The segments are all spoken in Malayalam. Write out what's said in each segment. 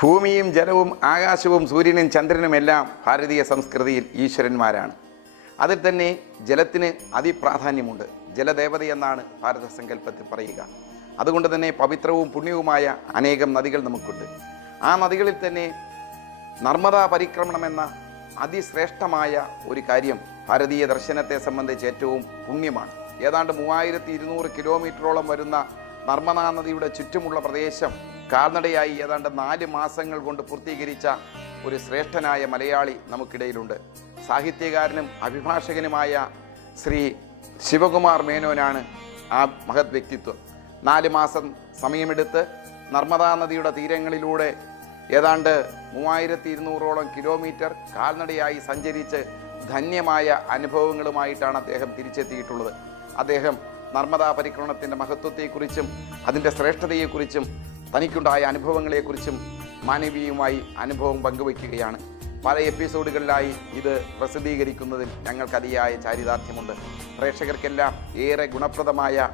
ഭൂമിയും ജലവും ആകാശവും സൂര്യനും ചന്ദ്രനും എല്ലാം ഭാരതീയ സംസ്കൃതിയിൽ ഈശ്വരന്മാരാണ്. അതിൽ തന്നെ ജലത്തിന് അതിപ്രാധാന്യമുണ്ട്. ജലദേവത എന്നാണ് ഭാരത സങ്കല്പത്തിൽ പറയുക. അതുകൊണ്ട് തന്നെ പവിത്രവും പുണ്യവുമായ അനേകം നദികൾ നമുക്കുണ്ട്. ആ നദികളിൽ തന്നെ നർമ്മദാ പരിക്രമണം എന്ന അതിശ്രേഷ്ഠമായ ഒരു കാര്യം ഭാരതീയ ദർശനത്തെ സംബന്ധിച്ച് ഏറ്റവും പുണ്യമാണ്. ഏതാണ്ട് മൂവായിരത്തി ഇരുന്നൂറ് കിലോമീറ്ററോളം വരുന്ന നർമ്മദാ നദിയുടെ ചുറ്റുമുള്ള പ്രദേശം കാൽനടയായി ഏതാണ്ട് നാല് മാസങ്ങൾ കൊണ്ട് പൂർത്തീകരിച്ച ഒരു ശ്രേഷ്ഠനായ മലയാളി നമുക്കിടയിലുണ്ട്. സാഹിത്യകാരനും അഭിഭാഷകനുമായ ശ്രീ ശിവകുമാർ മേനോനാണ് ആ മഹത് വ്യക്തിത്വം. നാല് മാസം സമയമെടുത്ത് നർമ്മദാ നദിയുടെ തീരങ്ങളിലൂടെ ഏതാണ്ട് മൂവായിരത്തി ഇരുന്നൂറോളം കിലോമീറ്റർ കാൽനടയായി സഞ്ചരിച്ച് ധന്യമായ അനുഭവങ്ങളുമായിട്ടാണ് അദ്ദേഹം തിരിച്ചെത്തിയിട്ടുള്ളത്. അദ്ദേഹം നർമ്മദാ പരിക്രമണത്തിന്റെ മഹത്വത്തെക്കുറിച്ചും അതിന്റെ ശ്രേഷ്ഠതയെക്കുറിച്ചും തനിക്കുണ്ടായ അനുഭവങ്ങളെക്കുറിച്ചും മാനവീയുമായി അനുഭവം പങ്കുവയ്ക്കുകയാണ്. പല എപ്പിസോഡുകളിലായി ഇത് പ്രസിദ്ധീകരിക്കുന്നതിൽ ഞങ്ങൾക്ക് അതിയായ ചാരിതാർത്ഥ്യമുണ്ട്. പ്രേക്ഷകർക്കെല്ലാം ഏറെ ഗുണപ്രദമായ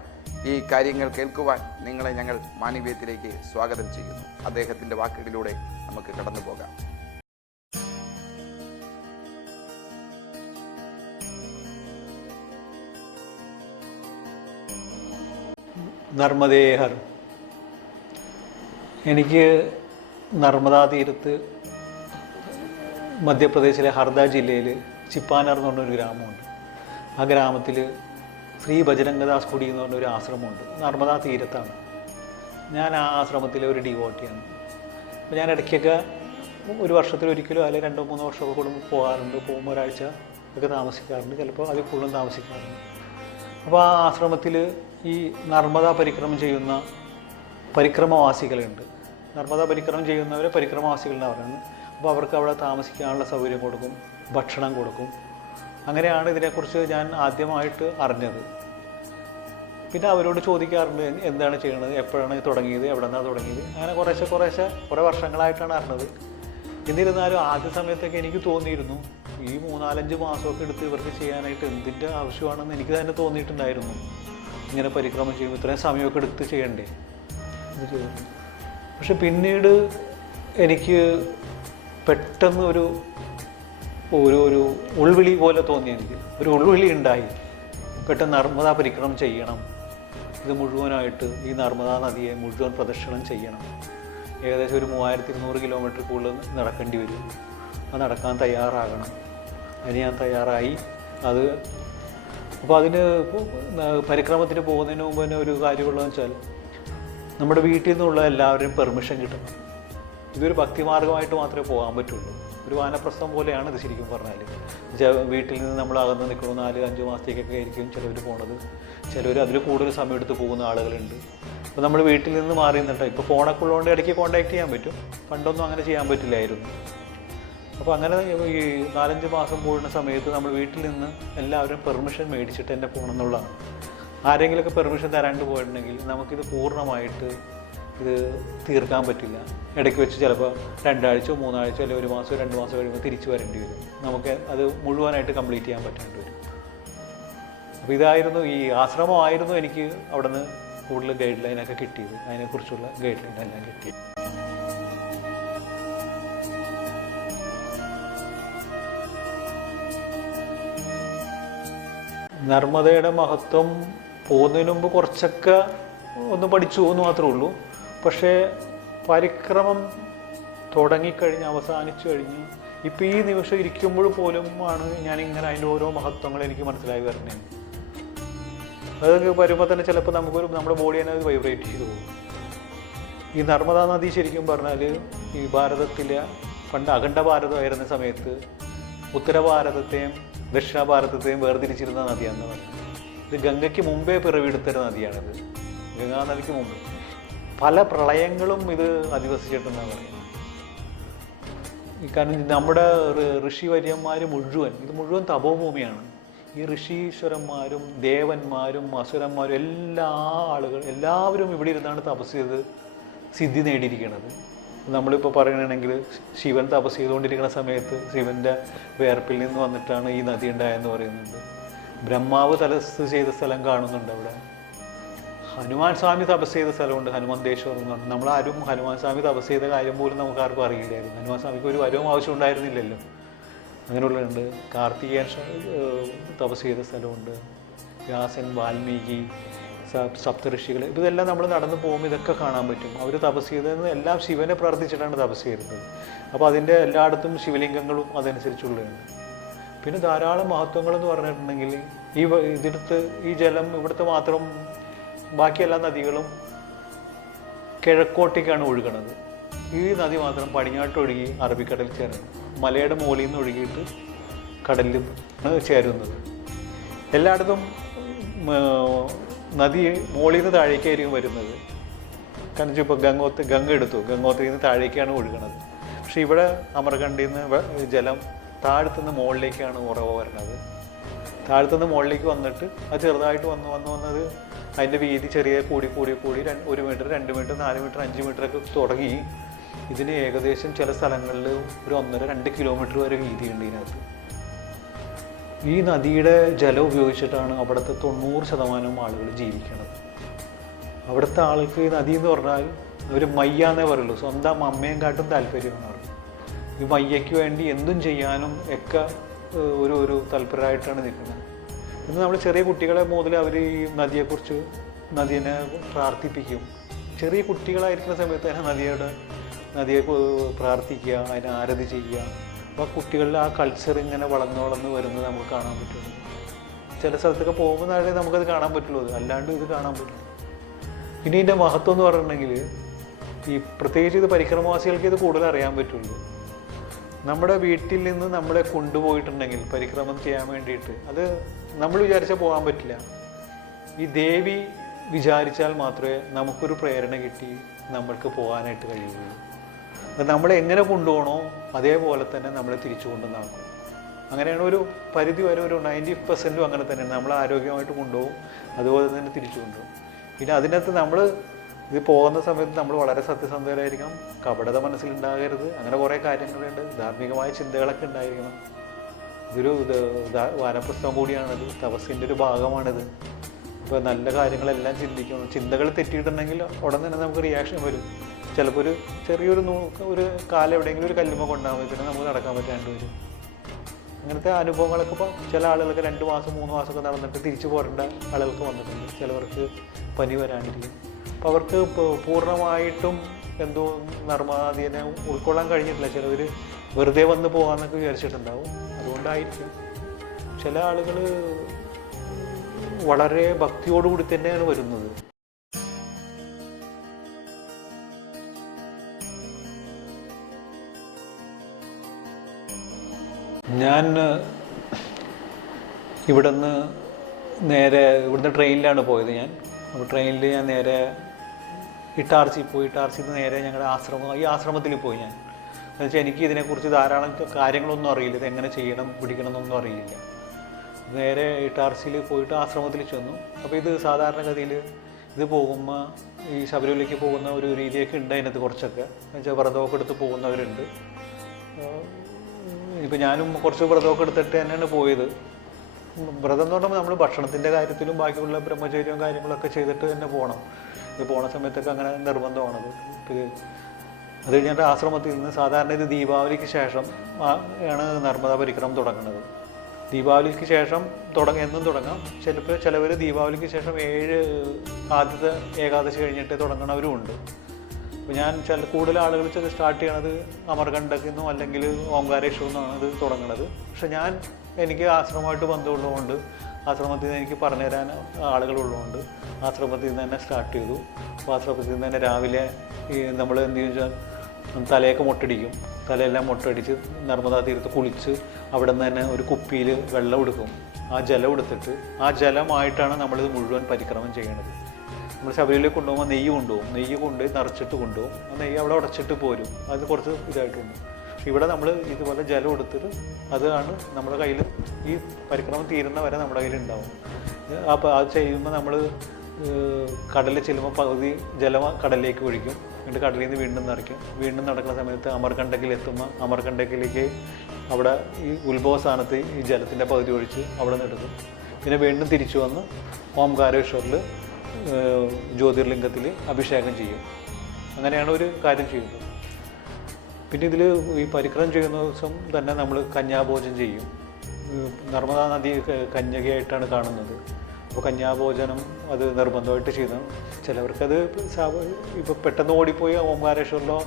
ഈ കാര്യങ്ങൾ കേൾക്കുവാൻ നിങ്ങളെ ഞങ്ങൾ മാനവീയത്തിലേക്ക് സ്വാഗതം ചെയ്യുന്നു. അദ്ദേഹത്തിന്റെ വാക്കുകളിലൂടെ നമുക്ക് കടന്നു പോകാം നർമ്മദേഹർ. എനിക്ക് നർമ്മദാ തീരത്ത് മധ്യപ്രദേശിലെ ഹർദ ജില്ലയിൽ ചിപ്പാനർ എന്ന് പറഞ്ഞൊരു ഗ്രാമമുണ്ട്. ആ ഗ്രാമത്തിൽ ശ്രീ ബജരംഗദാസ് കുടി എന്ന് പറഞ്ഞൊരു ആശ്രമമുണ്ട്. നർമ്മദാ തീരത്താണ്. ഞാൻ ആ ആശ്രമത്തിലെ ഒരു ഡിവോട്ടിയാണ്. അപ്പോൾ ഞാൻ ഇടയ്ക്കൊക്കെ ഒരു വർഷത്തിൽ ഒരിക്കലോ അല്ലെങ്കിൽ രണ്ടോ മൂന്നോ വർഷമൊക്കെ കൂടുമ്പോൾ പോകാറുണ്ട്. പോകുമ്പോൾ ഒരാഴ്ച ഒക്കെ താമസിക്കാറുണ്ട്. ചിലപ്പോൾ അതിൽ കൂടുതലും താമസിക്കാറുണ്ട്. അപ്പോൾ ആ ആശ്രമത്തിൽ ഈ നർമ്മദ പരിക്രമം ചെയ്യുന്ന പരിക്രമവാസികളുണ്ട്. നർമ്മദ പരിക്രമം ചെയ്യുന്നവരെ പരിക്രമവാസികൾ എന്നാണ് പറയുന്നത്. അപ്പോൾ അവർക്ക് അവിടെ താമസിക്കാനുള്ള സൗകര്യം കൊടുക്കും ഭക്ഷണം കൊടുക്കും. അങ്ങനെയാണ് ഇതിനെക്കുറിച്ച് ഞാൻ ആദ്യമായിട്ട് അറിഞ്ഞത്. പിന്നെ അവരോട് ചോദിക്കാറുണ്ട് എന്താണ് ചെയ്യണത്? എപ്പോഴാണ് തുടങ്ങിയത്? എവിടെ നിന്നാണ് തുടങ്ങിയത്? അങ്ങനെ കുറേശ്ശെ കുറേശ്ശെ കുറേ വർഷങ്ങളായിട്ടാണ് അറിഞ്ഞത്. എന്നിരുന്നാലും ആദ്യ സമയത്തൊക്കെ എനിക്ക് തോന്നിയിരുന്നു ഈ മൂന്നാലഞ്ച് മാസമൊക്കെ എടുത്ത് ഇവർക്ക് ചെയ്യാനായിട്ട് എന്തിന്റെ ആവശ്യമാണെന്ന് എനിക്ക് തന്നെ തോന്നിയിട്ടുണ്ടായിരുന്നു. ഇങ്ങനെ പരിക്രമം ചെയ്യുമ്പോൾ ഇത്രയും സമയമൊക്കെ എടുത്ത് ചെയ്യണ്ടേ? ഇത് ചെയ്തു പക്ഷെ പിന്നീട് എനിക്ക് പെട്ടെന്ന് ഒരു ഒരു ഒരു ഉൾവിളി പോലെ തോന്നി എനിക്ക്. ഒരു ഉൾവിളി ഉണ്ടായി. പെട്ടെന്ന് നർമ്മദാ പരിക്രമം ചെയ്യണം. ഇത് മുഴുവനായിട്ട് ഈ നർമ്മദാ നദിയെ മുഴുവൻ പ്രദക്ഷിണം ചെയ്യണം. ഏകദേശം ഒരു മൂവായിരത്തി ഇരുന്നൂറ് കിലോമീറ്റർ കൂടുതൽ നടക്കേണ്ടി വരും. അത് നടക്കാൻ തയ്യാറാകണം. അതിന് ഞാൻ തയ്യാറായി. അത് അപ്പോൾ അതിന് പരിക്രമത്തിന് പോകുന്നതിന് മുമ്പ് തന്നെ ഒരു കാര്യമുള്ളതെന്ന് വെച്ചാൽ നമ്മുടെ വീട്ടിൽ നിന്നുള്ള എല്ലാവരും പെർമിഷൻ കിട്ടണം. ഇതൊരു ഭക്തിമാർഗമായിട്ട് മാത്രമേ പോകാൻ പറ്റുള്ളൂ. ഒരു വാനപ്രസ്ഥം പോലെയാണ് ഇത് ശരിക്കും പറഞ്ഞാൽ വീട്ടിൽ നിന്ന് നമ്മൾ അകന്ന് നിൽക്കുന്നു നാല് അഞ്ച് മാസത്തേക്കൊക്കെ ആയിരിക്കും ചിലവർ പോണത്. ചിലവർ അതിൽ കൂടുതൽ സമയം എടുത്ത് പോകുന്ന ആളുകളുണ്ട്. അപ്പോൾ നമ്മൾ വീട്ടിൽ നിന്ന് മാറി നിന്നിട്ട് ഇപ്പോൾ ഫോണൊക്കെ ഉള്ളതുകൊണ്ട് ഇടയ്ക്ക് കോൺടാക്ട് ചെയ്യാൻ പറ്റും. പണ്ടൊന്നും അങ്ങനെ ചെയ്യാൻ പറ്റില്ലായിരുന്നു. അപ്പോൾ അങ്ങനെ ഈ നാലഞ്ച് മാസം പോകുന്ന സമയത്ത് നമ്മൾ വീട്ടിൽ നിന്ന് എല്ലാവരും പെർമിഷൻ മേടിച്ചിട്ട് തന്നെ പോകണം എന്നുള്ളതാണ്. ആരെങ്കിലുമൊക്കെ പെർമിഷൻ തരാണ്ട് പോയിട്ടുണ്ടെങ്കിൽ നമുക്കിത് പൂർണമായിട്ട് ഇത് തീർക്കാൻ പറ്റില്ല. ഇടയ്ക്ക് വെച്ച് ചിലപ്പോൾ രണ്ടാഴ്ചയോ മൂന്നാഴ്ചയോ അല്ലെങ്കിൽ ഒരു മാസമോ രണ്ട് മാസം കഴിയുമ്പോൾ തിരിച്ചു വരേണ്ടി വരും. നമുക്ക് അത് മുഴുവനായിട്ട് കംപ്ലീറ്റ് ചെയ്യാൻ പറ്റാണ്ട് വരും. അപ്പോൾ ഇതായിരുന്നു ഈ ആശ്രമമായിരുന്നു എനിക്ക് അവിടെ നിന്ന് കൂടുതൽ ഗൈഡ് ലൈനൊക്കെ കിട്ടിയത്. അതിനെക്കുറിച്ചുള്ള ഗൈഡ് ലൈൻ എല്ലാം കിട്ടിയത് നർമ്മദയുടെ മഹത്വം പോകുന്നതിന് മുമ്പ് കുറച്ചൊക്കെ ഒന്ന് പഠിച്ചു എന്ന് മാത്രമേ ഉള്ളൂ. പക്ഷേ പരിക്രമം തുടങ്ങിക്കഴിഞ്ഞ് അവസാനിച്ചു കഴിഞ്ഞ് ഇപ്പം ഈ നിമിഷം ഇരിക്കുമ്പോൾ പോലും ആണ് ഞാനിങ്ങനെ അതിന്റെ ഓരോ മഹത്വങ്ങൾ എനിക്ക് മനസ്സിലായി വരുന്നത്. അതൊക്കെ വരുമ്പോൾ തന്നെ ചിലപ്പോൾ നമുക്കൊരു നമ്മുടെ ബോഡി തന്നെ വൈബ്രേറ്റ് ചെയ്തു പോകും. ഈ നർമ്മദാ നദി ശരിക്കും പറഞ്ഞാൽ ഈ ഭാരതത്തിലെ പണ്ട് അഖണ്ഡ ഭാരതമായിരുന്ന സമയത്ത് ഉത്തര ഭാരതത്തെയും ദക്ഷിണ ഭാരതത്തെയും വേർതിരിച്ചിരുന്ന നദിയാണ് ഇത് ഗംഗയ്ക്ക് മുമ്പേ പിറവിയെടുത്തൊരു നദിയാണിത്. ഗംഗാനദിക്ക് മുമ്പ്. പല പ്രളയങ്ങളും ഇത് അധിവസിച്ചിട്ടുണ്ടെന്ന് പറയുന്നത്. കാരണം നമ്മുടെ ഋഷി ഋഷിവര്യന്മാർ മുഴുവൻ ഇത് മുഴുവൻ തപോഭൂമിയാണ്. ഈ ഋഷീശ്വരന്മാരും ദേവന്മാരും അസുരന്മാരും എല്ലാ ആളുകൾ എല്ലാവരും ഇവിടെ ഇരുന്നാണ് തപസ് ചെയ്ത് സിദ്ധി നേടിയിരിക്കുന്നത് നമ്മളിപ്പോൾ പറയുകയാണെങ്കിൽ ശിവൻ തപസ് ചെയ്തുകൊണ്ടിരിക്കുന്ന സമയത്ത് ശിവന്റെ വേർപ്പിൽ നിന്ന് വന്നിട്ടാണ് ഈ നദി ഉണ്ടായെന്ന് പറയുന്നുണ്ട് ബ്രഹ്മാവ് തലസ് ചെയ്ത സ്ഥലം കാണുന്നുണ്ട് അവിടെ. ഹനുമാൻ സ്വാമി തപസ് ചെയ്ത സ്ഥലമുണ്ട് ഹനുമന്തേശ്വർ എന്ന് പറഞ്ഞു. നമ്മളാരും ഹനുമാൻ സ്വാമി തപസ് ചെയ്ത കാര്യം പോലും നമുക്ക് ആർക്കും അറിയില്ലായിരുന്നു. ഹനുമാൻ സ്വാമിക്ക് ഒരു വരവും ആവശ്യം ഉണ്ടായിരുന്നില്ലല്ലോ. അങ്ങനെയുള്ളതുണ്ട്. കാർത്തികേയൻ തപസ് ചെയ്ത സ്ഥലമുണ്ട്. വ്യാസൻ വാൽമീകി സ- സപ്തഋഷികൾ ഇതെല്ലാം നമ്മൾ നടന്നു പോകുമ്പോൾ ഇതൊക്കെ കാണാൻ പറ്റും. അവർ തപസ് ചെയ്തതെന്ന് എല്ലാം ശിവനെ പ്രാർത്ഥിച്ചിട്ടാണ് തപസ് ചെയ്യുന്നത് അപ്പോൾ അതിന്റെ എല്ലായിടത്തും ശിവലിംഗങ്ങളും അതനുസരിച്ചുള്ളതാണ്. പിന്നെ ധാരാളം മഹത്വങ്ങൾ എന്ന് പറഞ്ഞിട്ടുണ്ടെങ്കിൽ ഈ ഇതിടത്ത് ഈ ജലം ഇവിടുത്തെ മാത്രം ബാക്കി എല്ലാ നദികളും കിഴക്കോട്ടേക്കാണ് ഒഴുകണത്. ഈ നദി മാത്രം പടിഞ്ഞാട്ട് ഒഴുകി അറബിക്കടലിൽ ചേരുന്നത് മലയുടെ മുകളിൽ നിന്ന് ഒഴുകിയിട്ട് കടലിൽ ചേരുന്നത്. എല്ലായിടത്തും നദി മുകളിൽ നിന്ന് താഴേക്കായിരിക്കും വരുന്നത്. കാരണം ഇപ്പോൾ ഗംഗോത്ത് ഗംഗ എടുത്തു. ഗംഗോത്രിയിൽ നിന്ന് താഴേക്കാണ് ഒഴുകണത്. പക്ഷേ ഇവിടെ അമർകണ്ടിൽ നിന്ന് ജലം താഴത്തുനിന്ന് മുകളിലേക്കാണ് ഉറവ് വരുന്നത് താഴത്തുനിന്ന് മുകളിലേക്ക് വന്നിട്ട് അത് ചെറുതായിട്ട് വന്ന് വന്ന് വന്നത് അതിന്റെ വീതി ചെറിയ കൂടി കൂടി കൂടി ഒരു മീറ്റർ രണ്ട് മീറ്റർ നാല് മീറ്റർ അഞ്ച് മീറ്റർ ഒക്കെ തുടങ്ങി. ഇതിന് ഏകദേശം ചില സ്ഥലങ്ങളിൽ ഒരു ഒന്നര രണ്ട് കിലോമീറ്റർ വരെ വീതിയുണ്ട് ഇതിനകത്ത്. ഈ നദിയുടെ ജലം ഉപയോഗിച്ചിട്ടാണ് അവിടുത്തെ തൊണ്ണൂറ് ശതമാനം ആളുകൾ ജീവിക്കുന്നത്. അവിടുത്തെ ആൾക്ക് ഈ നദി എന്ന് പറഞ്ഞാൽ ഒരു മയ്യാന്നേ പറയുള്ളൂ. സ്വന്തം അമ്മയും കാട്ടും താല്പര്യമാണ് അവർ ഈ മയ്യയ്ക്ക് വേണ്ടി എന്തും ചെയ്യാനും ഒക്കെ ഒരു ഒരു താല്പര്യമായിട്ടാണ് നിൽക്കുന്നത്. ഇന്ന് നമ്മൾ ചെറിയ കുട്ടികളെ മുതൽ അവർ ഈ നദിയെക്കുറിച്ച് നദീനെ പ്രാർത്ഥിപ്പിക്കും. ചെറിയ കുട്ടികളായിരിക്കുന്ന സമയത്ത് തന്നെ നദിയുടെ നദിയെ പ്രാർത്ഥിക്കുക അതിനെ ആരതി ചെയ്യുക. അപ്പോൾ കുട്ടികളിൽ ആ കൾച്ചർ ഇങ്ങനെ വളർന്നു വളർന്ന് വരുന്നത് നമുക്ക് കാണാൻ പറ്റുള്ളൂ. ചില സ്ഥലത്തൊക്കെ നാളെ നമുക്കത് കാണാൻ പറ്റുള്ളൂ. അല്ലാണ്ട് ഇത് കാണാൻ പറ്റില്ല. പിന്നെ ഇതിന്റെ മഹത്വം എന്ന് പറഞ്ഞിട്ടുണ്ടെങ്കിൽ ഈ പ്രത്യേകിച്ച് ഇത് പരിക്രമവാസികൾക്ക് ഇത് കൂടുതൽ അറിയാൻ പറ്റുള്ളൂ. നമ്മുടെ വീട്ടിൽ നിന്ന് നമ്മളെ കൊണ്ടുപോയിട്ടുണ്ടെങ്കിൽ പരിക്രമം ചെയ്യാൻ വേണ്ടിയിട്ട് അത് നമ്മൾ വിചാരിച്ചാൽ പോകാൻ പറ്റില്ല. ഈ ദേവി വിചാരിച്ചാൽ മാത്രമേ നമുക്കൊരു പ്രേരണ കിട്ടി നമ്മൾക്ക് പോകാനായിട്ട് കഴിയുള്ളൂ. അത് നമ്മളെ എങ്ങനെ കൊണ്ടുപോകണോ അതേപോലെ തന്നെ നമ്മളെ തിരിച്ചു കൊണ്ടുവന്നാക്കും അങ്ങനെയാണ് ഒരു പരിധി വരെ ഒരു നയന്റി പെർസെന്റും അങ്ങനെ തന്നെയാണ്. നമ്മൾ ആരോഗ്യമായിട്ട് കൊണ്ടുപോകും അതുപോലെ തന്നെ തിരിച്ചു കൊണ്ടുപോകും പിന്നെ അതിനകത്ത് നമ്മൾ ഇത് പോകുന്ന സമയത്ത് നമ്മൾ വളരെ സത്യസന്ധരായിരിക്കണം. കപടത മനസ്സിലുണ്ടാകരുത്. അങ്ങനെ കുറേ കാര്യങ്ങളുണ്ട്. ധാർമ്മികമായ ചിന്തകളൊക്കെ ഉണ്ടായിരിക്കണം. ഇതൊരു വാനപ്രസ്ഥം കൂടിയാണത്. തപസ്സിന്റെ ഒരു ഭാഗമാണിത്. അപ്പോൾ നല്ല കാര്യങ്ങളെല്ലാം ചിന്തിക്കണം. ചിന്തകൾ തെറ്റിയിട്ടുണ്ടെങ്കിൽ ഉടൻ തന്നെ നമുക്ക് റിയാക്ഷൻ വരും. ചിലപ്പോൾ ഒരു ചെറിയൊരു നൂ ഒരു കാലം എവിടെയെങ്കിലും ഒരു കല്ലുമ്മ കൊണ്ടാകുമ്പോൾ നമുക്ക് നടക്കാൻ പറ്റാണ്ട് വരും അങ്ങനത്തെ അനുഭവങ്ങളൊക്കെ ഇപ്പോൾ ചില ആളുകൾക്ക് രണ്ട് മാസം മൂന്ന് മാസമൊക്കെ നടന്നിട്ട് തിരിച്ചു പോരേണ്ട ആളുകൾക്ക് വന്നിട്ടുണ്ട്. ചിലവർക്ക് പനി വരാണ്ടിരിക്കും. അപ്പോൾ അവർക്ക് പൂർണമായിട്ടും എന്തോ നർമ്മദീനെ ഉൾക്കൊള്ളാൻ കഴിഞ്ഞിട്ടില്ല. ചിലവർ വെറുതെ വന്ന് പോകാമെന്നൊക്കെ വിചാരിച്ചിട്ടുണ്ടാവും. അതുകൊണ്ടായിരിക്കും. ചില ആളുകൾ വളരെ ഭക്തിയോടുകൂടി തന്നെയാണ് വരുന്നത്. ഞാൻ ഇവിടുന്ന് നേരെ ഇവിടുന്ന് ട്രെയിനിലാണ് പോയത് ഞാൻ. അപ്പോൾ ട്രെയിനിൽ ഞാൻ നേരെ ഇട്ടാർച്ചി പോയി. ഇട്ടാർച്ചിയിൽ നിന്ന് നേരെ ഞങ്ങളുടെ ആശ്രമം ഈ ആശ്രമത്തിൽ പോയി ഞാൻ. എന്നുവെച്ചാൽ എനിക്ക് ഇതിനെക്കുറിച്ച് ധാരാളം കാര്യങ്ങളൊന്നും അറിയില്ല. ഇത് എങ്ങനെ ചെയ്യണം പിടിക്കണം എന്നൊന്നും അറിയില്ല. നേരെ ഇട്ടാർച്ചിയിൽ പോയിട്ട് ആശ്രമത്തിൽ ചെന്നു. അപ്പോൾ ഇത് സാധാരണഗതിയിൽ ഇത് പോകുമ്പോൾ ഈ ശബരിമലയ്ക്ക് പോകുന്ന ഒരു രീതിയൊക്കെ ഉണ്ട് അതിനകത്ത് കുറച്ചൊക്കെ. എന്നുവെച്ചാൽ വ്രതമൊക്കെ എടുത്ത് പോകുന്നവരുണ്ട്. ഇപ്പം ഞാനും കുറച്ച് വ്രതമൊക്കെ എടുത്തിട്ട് തന്നെയാണ് പോയത്. വ്രതം എന്ന് പറയുമ്പോൾ നമ്മൾ ഭക്ഷണത്തിന്റെ കാര്യത്തിലും ബാക്കിയുള്ള ബ്രഹ്മചര്യവും കാര്യങ്ങളൊക്കെ ചെയ്തിട്ട് തന്നെ പോകണം ഇത് പോണ സമയത്തൊക്കെ അങ്ങനെ നിർബന്ധമാണത് അത്. കഴിഞ്ഞിട്ട് ആശ്രമത്തിൽ നിന്ന് സാധാരണ ഇത് ദീപാവലിക്ക് ശേഷം ആണ് നർമ്മദ പരിക്രമം തുടങ്ങുന്നത്. ദീപാവലിക്ക് ശേഷം തുടങ്ങ എന്നും തുടങ്ങാം. ചിലപ്പോൾ ചിലവർ ദീപാവലിക്ക് ശേഷം ഏഴ് ആദ്യത്തെ ഏകാദശി കഴിഞ്ഞിട്ട് തുടങ്ങുന്നവരും ഉണ്ട്. അപ്പോൾ ഞാൻ ചില കൂടുതൽ ആളുകൾ ചില സ്റ്റാർട്ട് ചെയ്യണത് അമർകണ്ടക്കിൽ നിന്നോ അല്ലെങ്കിൽ ഓങ്കാരേശ്വരിൽ നിന്നാണ് ഇത് തുടങ്ങുന്നത് പക്ഷെ ഞാൻ എനിക്ക് ആശ്രമമായിട്ട് ബന്ധമുള്ളതുകൊണ്ട് ആശ്രമത്തിൽ നിന്ന് എനിക്ക് പറഞ്ഞുതരാൻ ആളുകളുള്ളതുകൊണ്ട് ആശ്രമത്തിൽ നിന്ന് തന്നെ സ്റ്റാർട്ട് ചെയ്തു. അപ്പോൾ ആശ്രമത്തിൽ നിന്ന് തന്നെ രാവിലെ ഈ നമ്മൾ എന്ത് ചോദിച്ചാൽ തലയൊക്കെ മുട്ടടിക്കും. തലയെല്ലാം മുട്ടടിച്ച് നർമ്മദാ തീരത്ത് കുളിച്ച് അവിടെ നിന്ന് തന്നെ ഒരു കുപ്പിയിൽ വെള്ളം എടുക്കും. ആ ജലം എടുത്തിട്ട് ആ ജലമായിട്ടാണ് നമ്മളിത് മുഴുവൻ പരിക്രമം ചെയ്യണത്. നമ്മൾ ശബരിമലയിൽ കൊണ്ടുപോകുമ്പോൾ നെയ്യ് കൊണ്ടുപോകും. നെയ്യ് കൊണ്ട് നിറച്ചിട്ട് കൊണ്ടുപോകും. ആ നെയ്യ് അവിടെ ഉടച്ചിട്ട് പോരും. അത് കുറച്ച് ഇതായിട്ടുണ്ട് ഇവിടെ നമ്മൾ ഇതുപോലെ ജലം എടുത്തിട്ട് അതാണ് നമ്മുടെ കയ്യിൽ ഈ പരിക്രമം തീരുന്ന വരെ നമ്മുടെ കയ്യിൽ ഉണ്ടാവും. അപ്പോൾ അത് ചെയ്യുമ്പോൾ നമ്മൾ കടലിൽ ചെല്ലുമ്പോൾ പകുതി ജലം കടലിലേക്ക് ഒഴിക്കും എന്നിട്ട് കടലിൽ നിന്ന് വീണ്ടും നിറയ്ക്കും. വീണ്ടും നടക്കുന്ന സമയത്ത് അമർകണ്ടക്കിൽ എത്തുമ്പോൾ അമർകണ്ടക്കിലേക്ക് അവിടെ ഈ ഉത്ഭവ സ്ഥാനത്ത് ഈ ജലത്തിന്റെ പകുതി ഒഴിച്ച് അവിടെ നിന്ന് എടുക്കും. പിന്നെ വീണ്ടും തിരിച്ചു വന്ന് ഓംകാരേശ്വറിൽ ജ്യോതിർലിംഗത്തിൽ അഭിഷേകം ചെയ്യും. അങ്ങനെയാണ് ഒരു കാര്യം ചെയ്യുന്നത്. പിന്നെ ഇതിൽ ഈ പരിക്രമം ചെയ്യുന്ന ദിവസം തന്നെ നമ്മൾ കന്യാഭോജനം ചെയ്യും. നർമ്മദാ നദി കന്യകയായിട്ടാണ് കാണുന്നത്. അപ്പോൾ കന്യാഭോജനം അത് നിർബന്ധമായിട്ട് ചെയ്യണം. ചിലവർക്കത് ഇപ്പോൾ പെട്ടെന്ന് ഓടിപ്പോയി ഓംകാരേശ്വറിലോ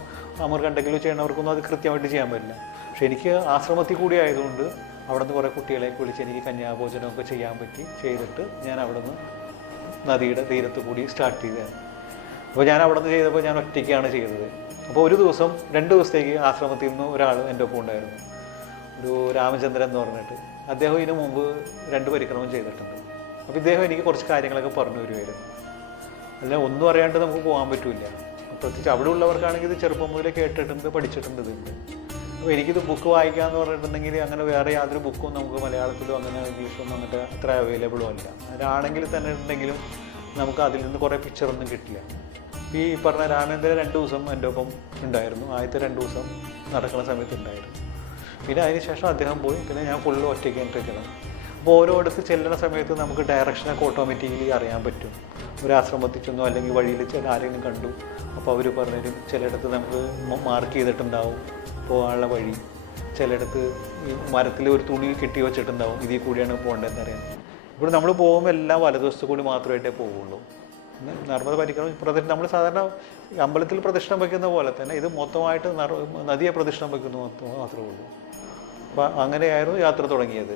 അമർകണ്ടകിലോ ചെയ്യണവർക്കൊന്നും അത് കൃത്യമായിട്ട് ചെയ്യാൻ പറ്റില്ല. പക്ഷെ എനിക്ക് ആശ്രമത്തിൽ കൂടി ആയതുകൊണ്ട് അവിടെ നിന്ന് കുറേ കുട്ടികളെയൊക്കെ വിളിച്ച് എനിക്ക് കന്യാഭോജനമൊക്കെ ചെയ്യാൻ പറ്റി ചെയ്തിട്ട് ഞാൻ അവിടെ നിന്ന് നദിയുടെ തീരത്ത് കൂടി സ്റ്റാർട്ട് ചെയ്തതാണ്. അപ്പോൾ ഞാൻ അവിടെ നിന്ന് ചെയ്തപ്പോൾ ഞാൻ ഒറ്റയ്ക്കാണ് ചെയ്തത്. അപ്പോൾ ഒരു ദിവസം രണ്ട് ദിവസത്തേക്ക് ആശ്രമത്തിൽ നിന്ന് ഒരാൾ എന്റെ ഒപ്പം ഉണ്ടായിരുന്നു. ഒരു രാമചന്ദ്രൻ എന്ന് പറഞ്ഞിട്ട്. അദ്ദേഹം ഇതിനു മുമ്പ് രണ്ട് പരിക്രമം ചെയ്തിട്ടുണ്ട്. അപ്പോൾ ഇദ്ദേഹം എനിക്ക് കുറച്ച് കാര്യങ്ങളൊക്കെ പറഞ്ഞു തരുമായിരുന്നു അല്ല ഒന്നും അറിയാണ്ട് നമുക്ക് പോകാൻ പറ്റില്ല പ്രത്യേകിച്ച് അവിടെ ഉള്ളവർക്കാണെങ്കിൽ ഇത് ചെറുപ്പം മുതലേ കേട്ടിട്ടുണ്ട് പഠിച്ചിട്ടുണ്ട് ഇതുണ്ട് അപ്പോൾ എനിക്കിത് ബുക്ക് വായിക്കാന്ന് പറഞ്ഞിട്ടുണ്ടെങ്കിൽ അങ്ങനെ വേറെ യാതൊരു ബുക്കും നമുക്ക് മലയാളത്തിലും അങ്ങനെ ഇംഗ്ലീഷിലൊന്നും അങ്ങനത്തെ അത്ര അവൈലബിളും അല്ല. അതാണെങ്കിൽ തന്നെ ഉണ്ടെങ്കിലും നമുക്ക് അതിൽ നിന്ന് കുറേ പിക്ചറൊന്നും കിട്ടില്ല. ഈ പറഞ്ഞ രാമേന്ദ്ര രണ്ട് ദിവസം എന്റെ ഒപ്പം ഉണ്ടായിരുന്നു. ആദ്യത്തെ രണ്ട് ദിവസം നടക്കുന്ന സമയത്ത് ഉണ്ടായിരുന്നു. പിന്നെ അതിന് ശേഷം അദ്ദേഹം പോയി. പിന്നെ ഞാൻ ഫുള്ള് ഒറ്റയ്ക്ക് ഇരിക്കണം അപ്പോൾ ഓരോ അടുത്ത് ചെല്ലുന്ന സമയത്ത് നമുക്ക് ഡയറക്ഷനൊക്കെ ഓട്ടോമാറ്റിക്കലി അറിയാൻ പറ്റും. ഒരു ആശ്രമത്തിൽ ചെന്നോ അല്ലെങ്കിൽ വഴിയിൽ ചില ആരെങ്കിലും കണ്ടു. അപ്പോൾ അവർ പറഞ്ഞൊരു ചിലയിടത്ത് നമുക്ക് മാർക്ക് ചെയ്തിട്ടുണ്ടാവും. പോകാനുള്ള വഴി. ചിലയിടത്ത് ഈ മരത്തിൽ ഒരു തുണി കെട്ടി വെച്ചിട്ടുണ്ടാവും. ഇതിൽ കൂടിയാണ് പോകേണ്ടതെന്ന് അറിയാം ഇവിടെ നമ്മൾ പോകുമ്പോൾ എല്ലാം വലതുവശത്ത് കൂടി മാത്രമായിട്ടേ പോവുള്ളൂ. നർമ്മദ പരിക്രമം പ്രദക്ഷിണം നമ്മൾ സാധാരണ അമ്പലത്തിൽ പ്രദക്ഷിണം വയ്ക്കുന്ന പോലെ തന്നെ ഇത് മൊത്തമായിട്ട് നദിയെ പ്രദക്ഷിണം വയ്ക്കുന്നു മാത്രമേ ഉള്ളൂ. അപ്പോൾ അങ്ങനെയായിരുന്നു യാത്ര തുടങ്ങിയത്.